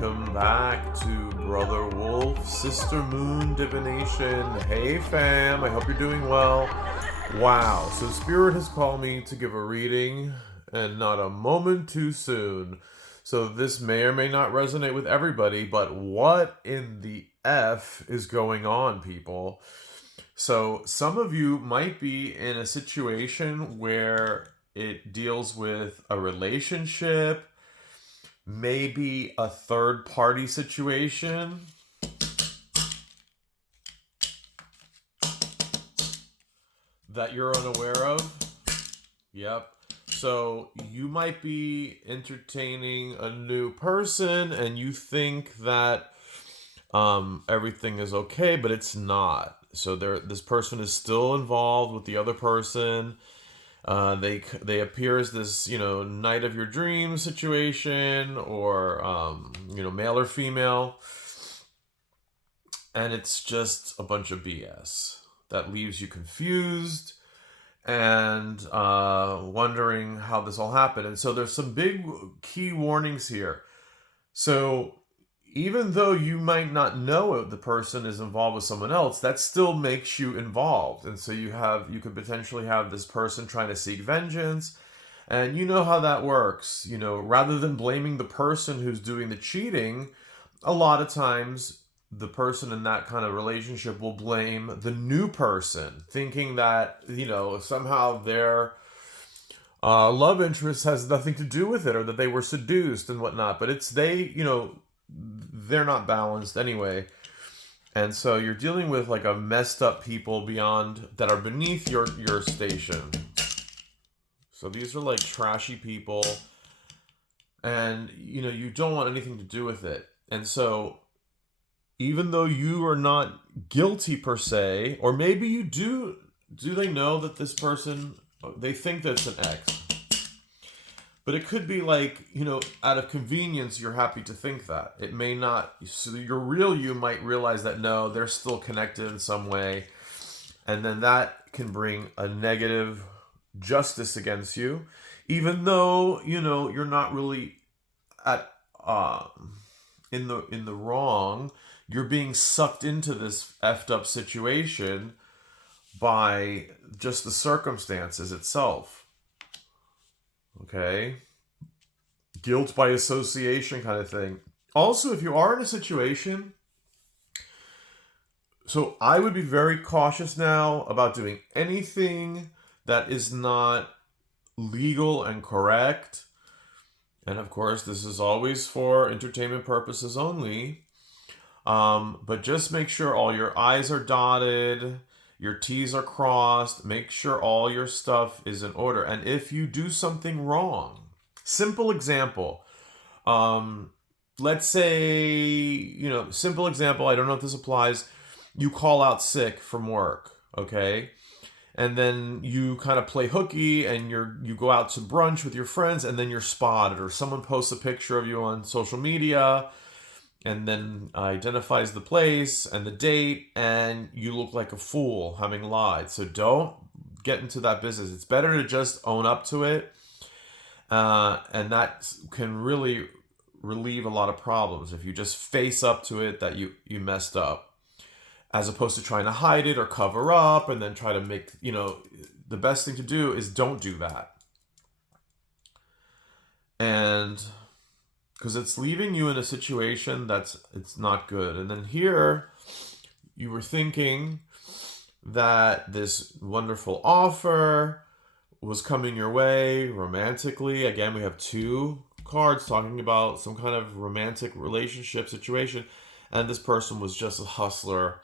welcome back to Brother Wolf, Sister Moon Divination. Hey fam, I hope you're doing well. Wow, so Spirit has called me to give a reading, and not a moment too soon. So this may or may not resonate with everybody, but what in the F is going on, people? So some of you might be in a situation where it deals with a relationship, maybe a third party situation that you're unaware of. Yep. So you might be entertaining a new person and you think that everything is okay, but it's not. So this person is still involved with the other person. They appear as this, night of your dreams situation, or male or female, and it's just a bunch of BS that leaves you confused and wondering how this all happened. And so there's some big key warnings here. So even though you might not know the person is involved with someone else, that still makes you involved. And so you could potentially have this person trying to seek vengeance. And you know how that works. Rather than blaming the person who's doing the cheating, a lot of times the person in that kind of relationship will blame the new person, thinking that, somehow their love interest has nothing to do with it, or that they were seduced and whatnot. But they're not balanced anyway. And so you're dealing with like a messed up people beyond that are beneath your station. So these are like trashy people, and you don't want anything to do with it. And so even though you are not guilty per se, or maybe you do they know that this person, they think that's an ex? But it could be like, out of convenience, you're happy to think that. It may not. So your real you might realize that no, they're still connected in some way. And then that can bring a negative justice against you. Even though, you're not really at in the wrong. You're being sucked into this effed up situation by just the circumstances itself. Okay? Guilt by association kind of thing. Also, if you are in a situation, so I would be very cautious now about doing anything that is not legal and correct. And of course, this is always for entertainment purposes only. But just make sure all your I's are dotted, your T's are crossed, make sure all your stuff is in order. And if you do something wrong, simple example, let's say, simple example, I don't know if this applies, you call out sick from work, okay? And then you kind of play hooky and you go out to brunch with your friends, and then you're spotted, or someone posts a picture of you on social media and then identifies the place and the date, and you look like a fool having lied. So don't get into that business. It's better to just own up to it, and that can really relieve a lot of problems if you just face up to it that you messed up, as opposed to trying to hide it or cover up and then try to make, the best thing to do is don't do that. And because it's leaving you in a situation it's not good. And then here, you were thinking that this wonderful offer was coming your way romantically. Again, we have two cards talking about some kind of romantic relationship situation, and this person was just a hustler,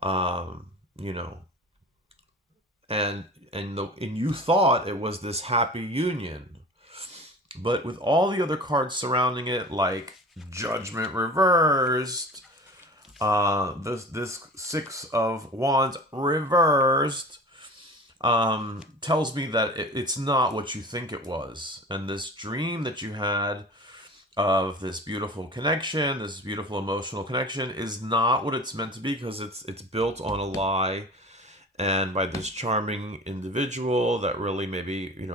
and you thought it was this happy union. But with all the other cards surrounding it, like Judgment reversed, this Six of Wands reversed, tells me that it's not what you think it was. And this dream that you had of this beautiful connection, this beautiful emotional connection, is not what it's meant to be, because it's built on a lie, and by this charming individual that really maybe,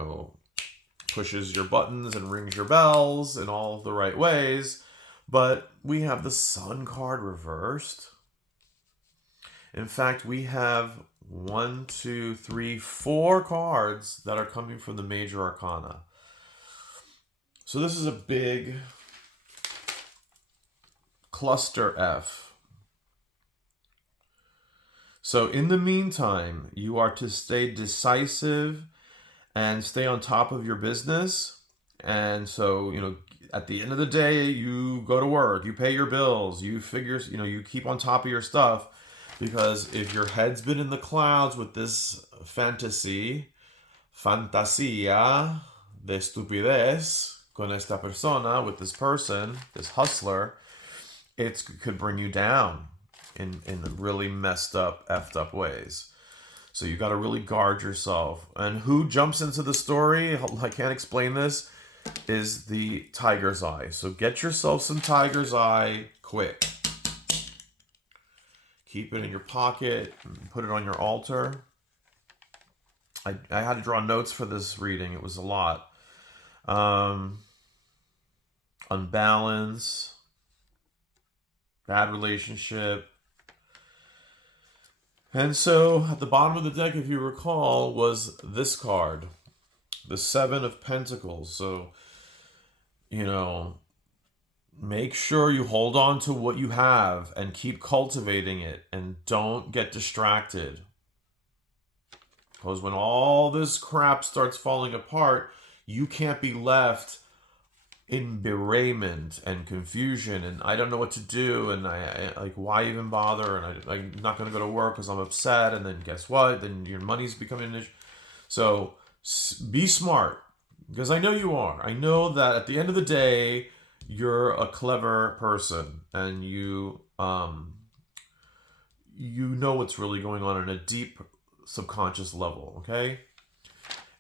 pushes your buttons and rings your bells in all the right ways, But we have the Sun card reversed. In fact, we have 1, 2, 3, 4 cards that are coming from the major arcana. So this is a big cluster F. So in the meantime, you are to stay decisive and stay on top of your business. And so, at the end of the day, you go to work, you pay your bills, you figure, you keep on top of your stuff. Because if your head's been in the clouds with this fantasia de estupidez con esta persona, with this person, this hustler, it could bring you down in really messed up, effed up ways. So you got to really guard yourself. And who jumps into the story, I can't explain this, is the tiger's eye. So get yourself some tiger's eye quick. Keep it in your pocket, put it on your altar. I had to draw notes for this reading. It was a lot. Unbalance, bad relationship. And so at the bottom of the deck, if you recall, was this card, the Seven of Pentacles. So, make sure you hold on to what you have and keep cultivating it and don't get distracted. Because when all this crap starts falling apart, you can't be left in bereavement and confusion and I don't know what to do and I like, why even bother, and I'm not going to go to work because I'm upset, and then guess what? Then your money's becoming an issue. So be smart, because I know you are. I know that at the end of the day, you're a clever person and you know what's really going on a deep subconscious level, okay?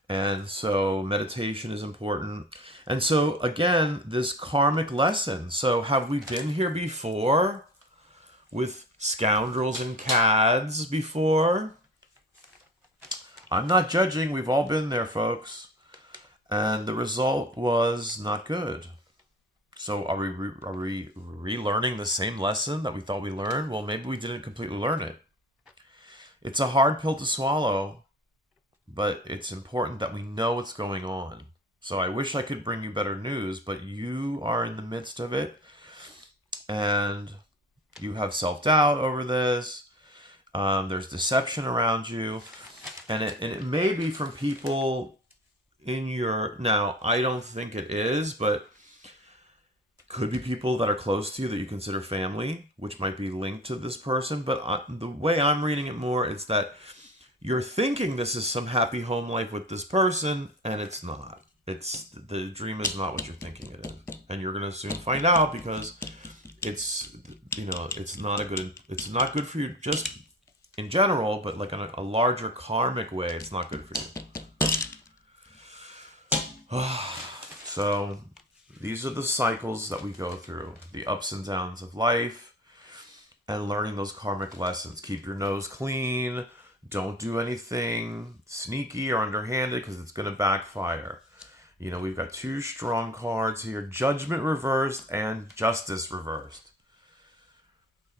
And so meditation is important. And so again, this karmic lesson. So have we been here before with scoundrels and cads before? I'm not judging. We've all been there, folks. And the result was not good. So are we relearning the same lesson that we thought we learned? Well, maybe we didn't completely learn it. It's a hard pill to swallow, but it's important that we know what's going on. So I wish I could bring you better news, but you are in the midst of it, and you have self-doubt over this. There's deception around you, and it may be from people in your... Now, I don't think it is, but could be people that are close to you that you consider family, which might be linked to this person. But the way I'm reading it more, it's that you're thinking this is some happy home life with this person, and it's not. The dream is not what you're thinking it is, and you're gonna soon find out, because it's not good for you just in general, but like on a larger karmic way, it's not good for you. So these are the cycles that we go through, the ups and downs of life, and learning those karmic lessons. Keep your nose clean. Don't do anything sneaky or underhanded, because it's going to backfire. We've got two strong cards here, Judgment reversed and Justice reversed.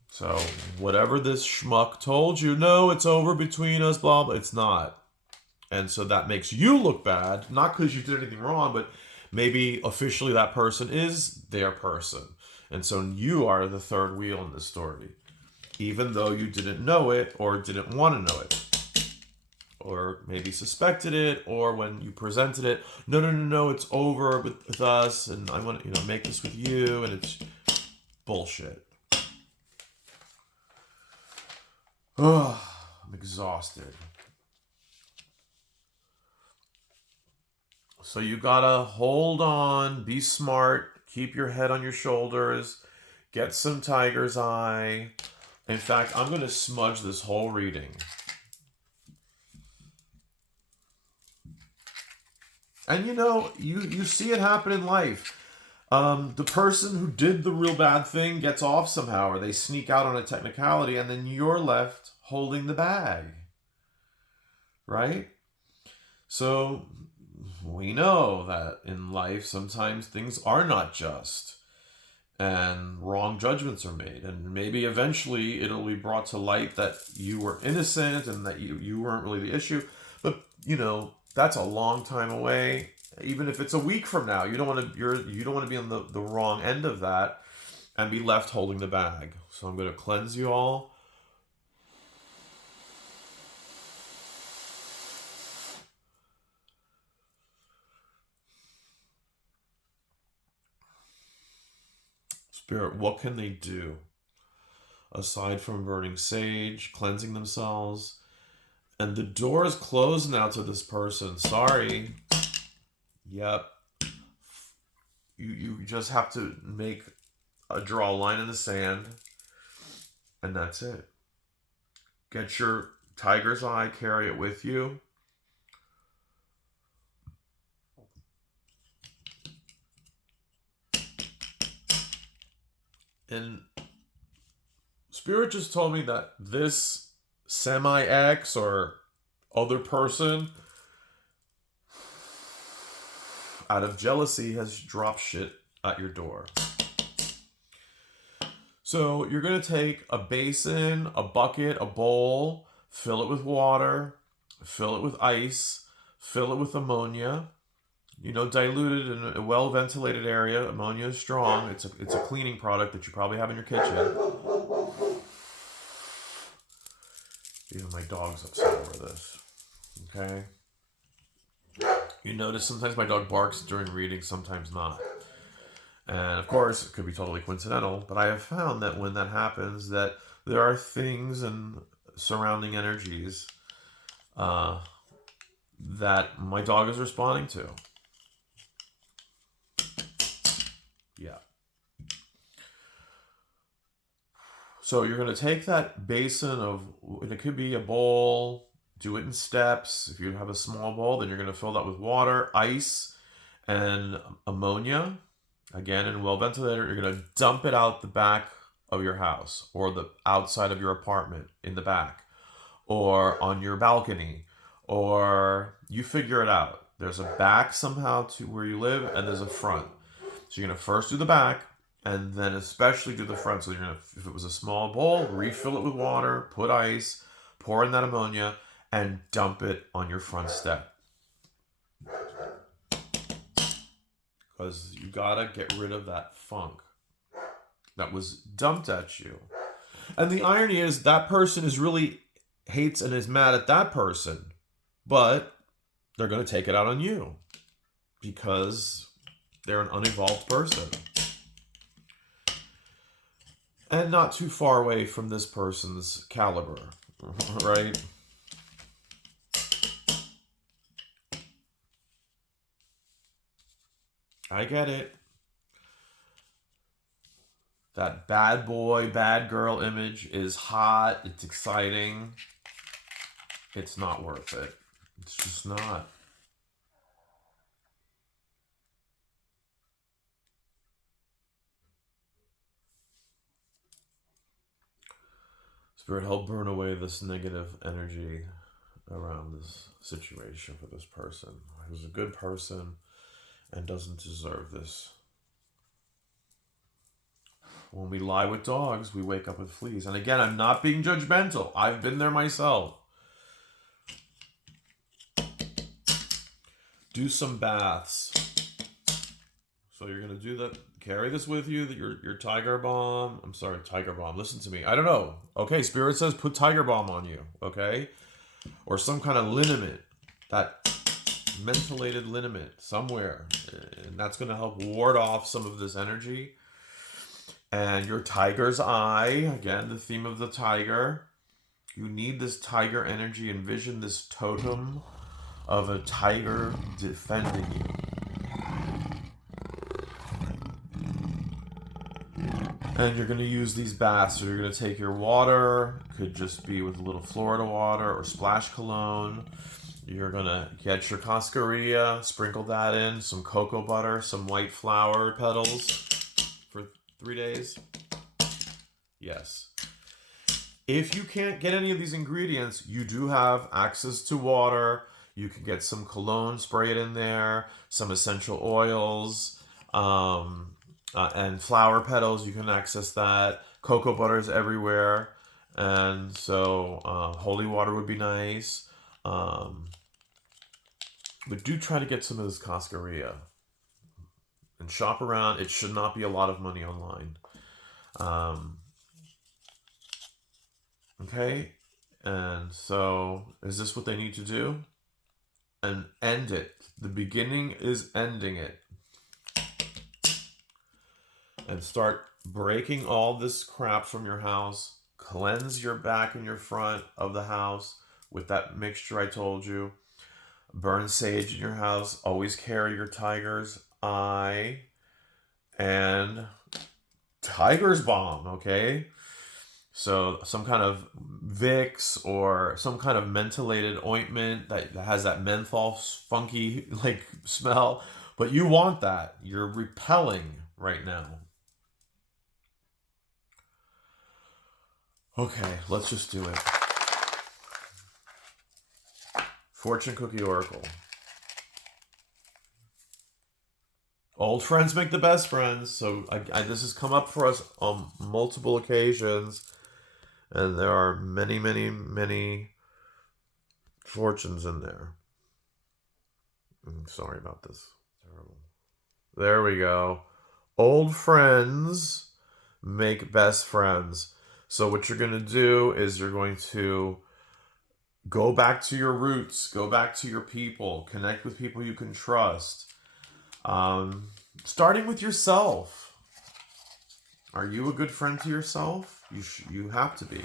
So whatever this schmuck told you, no, it's over between us, blah, blah, it's not. And so that makes you look bad, not because you did anything wrong, but maybe officially that person is their person. And so you are the third wheel in this story, even though you didn't know it or didn't want to know it, or maybe suspected it, or when you presented it, no, it's over with us, and I want to make this with you, and it's bullshit. Oh, I'm exhausted. So you gotta hold on, be smart, keep your head on your shoulders, get some tiger's eye. In fact, I'm gonna smudge this whole reading. And you see it happen in life. The person who did the real bad thing gets off somehow, or they sneak out on a technicality, and then you're left holding the bag. Right? So we know that in life, sometimes things are not just. and wrong judgments are made. And maybe eventually it'll be brought to light that you were innocent and that you weren't really the issue. But, that's a long time away. Even if it's a week from now, you don't want to be on the wrong end of that and be left holding the bag. So I'm going to cleanse you all. Spirit, what can they do aside from burning sage, cleansing themselves? And the door is closed now to this person. Sorry. Yep. You just have to draw a line in the sand, and that's it. Get your tiger's eye, carry it with you. And Spirit just told me that this semi-ex or other person, out of jealousy, has dropped shit at your door. So you're going to take a basin, a bucket, a bowl, fill it with water, fill it with ice, fill it with ammonia. Diluted in a well-ventilated area. Ammonia is strong. It's a cleaning product that you probably have in your kitchen. Even my dog's upset over this. Okay? You notice sometimes my dog barks during reading, sometimes not. And of course, it could be totally coincidental, but I have found that when that happens, that there are things and surrounding energies that my dog is responding to. Yeah. So you're going to take that basin and it could be a bowl, do it in steps. If you have a small bowl, then you're going to fill that with water, ice, and ammonia. Again, in a well ventilator, you're going to dump it out the back of your house or the outside of your apartment in the back or on your balcony, or you figure it out. There's a back somehow to where you live and there's a front. So you're going to first do the back and then especially do the front. So you're going to, if it was a small bowl, refill it with water, put ice, pour in that ammonia, and dump it on your front step. Because you gotta get rid of that funk that was dumped at you. And the irony is that person hates and is mad at that person, but they're going to take it out on you because they're an unevolved person. And not too far away from this person's caliber, right? I get it. That bad boy, bad girl image is hot. It's exciting. It's not worth it. It's just not. Spirit, help burn away this negative energy around this situation for this person who's a good person and doesn't deserve this. When we lie with dogs, we wake up with fleas. And again, I'm not being judgmental. I've been there myself. Do some baths. So you're going to do that. Carry this with you, your tiger balm. I'm sorry, tiger balm. Listen to me. I don't know. Okay, Spirit says put tiger balm on you. Okay? Or some kind of liniment. That mentholated liniment somewhere. And that's going to help ward off some of this energy. And your tiger's eye. Again, the theme of the tiger. You need this tiger energy. Envision this totem of a tiger defending you. And you're going to use these baths. So you're going to take your water. Could just be with a little Florida water or splash cologne. You're going to get your cascarilla, sprinkle that in, some cocoa butter, some white flower petals for 3 days. Yes. If you can't get any of these ingredients, you do have access to water. You can get some cologne, spray it in there, some essential oils, And flower petals, you can access that. Cocoa butter is everywhere. And so holy water would be nice. Um, but do try to get some of this cascarilla and shop around. It should not be a lot of money online. Um, okay. And so is this what they need to do? And end it. The beginning is ending it. And start breaking all this crap from your house. Cleanse your back and your front of the house with that mixture I told you. Burn sage in your house. Always carry your tiger's eye and tiger's balm, okay? So some kind of Vicks or some kind of mentholated ointment that has that menthol funky like smell. But you want that. You're repelling right now. Okay, let's just do it. Fortune Cookie Oracle. Old friends make the best friends. So this has come up for us on multiple occasions. And there are many, many, many fortunes in there. I'm sorry about this. Terrible. There we go. Old friends make best friends. So what you're going to do is you're going to go back to your roots, go back to your people, connect with people you can trust. Starting with yourself. Are you a good friend to yourself? You have to be.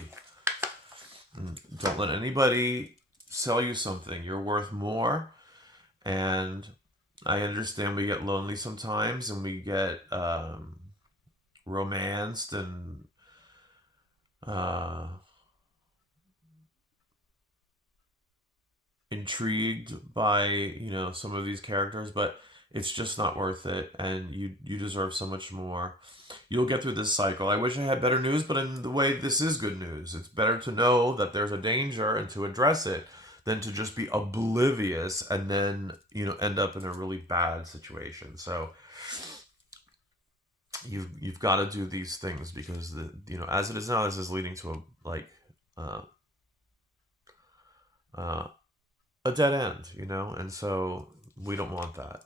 Don't let anybody sell you something. You're worth more. And I understand we get lonely sometimes and we get romanced and intrigued by some of these characters, but it's just not worth it, and you deserve so much more. You'll get through this cycle. I wish I had better news, but in the way, this is good news. It's better to know that there's a danger and to address it than to just be oblivious and then end up in a really bad situation. So you've got to do these things, because as it is now, this is leading to a dead end, and so we don't want that.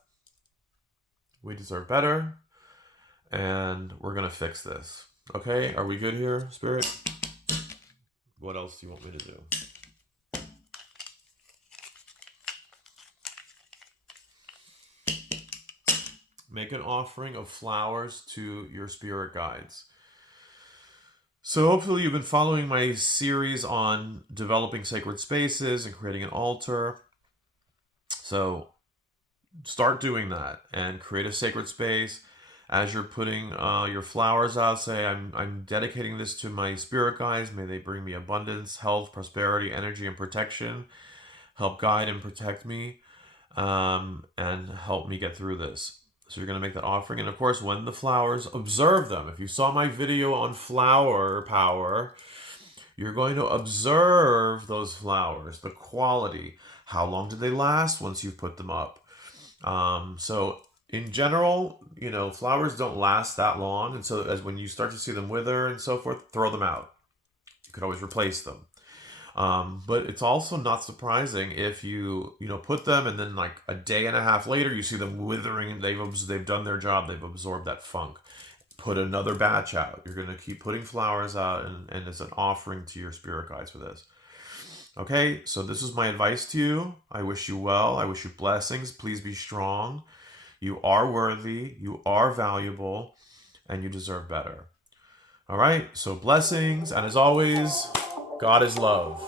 We deserve better, and we're gonna fix this. Okay, are we good here, Spirit? What else do you want me to do? Make an offering of flowers to your spirit guides. So hopefully you've been following my series on developing sacred spaces and creating an altar. So start doing that and create a sacred space. As you're putting your flowers out, say, I'm dedicating this to my spirit guides. May they bring me abundance, health, prosperity, energy, and protection. Help guide and protect me, and help me get through this. So you're going to make that offering. And of course, when the flowers, observe them. If you saw my video on flower power, you're going to observe those flowers, the quality. How long do they last once you've put them up? So in general, flowers don't last that long. And so when you start to see them wither and so forth, throw them out. You could always replace them. But it's also not surprising if you put them and then like a day and a half later you see them withering and they've done their job. They've absorbed that funk. Put another batch out. You're going to keep putting flowers out, and it's an offering to your spirit guides for this. Okay, so this is my advice to you. I wish you well. I wish you blessings. Please be strong. You are worthy. You are valuable, and you deserve better. All right, so blessings, and as always, God is love.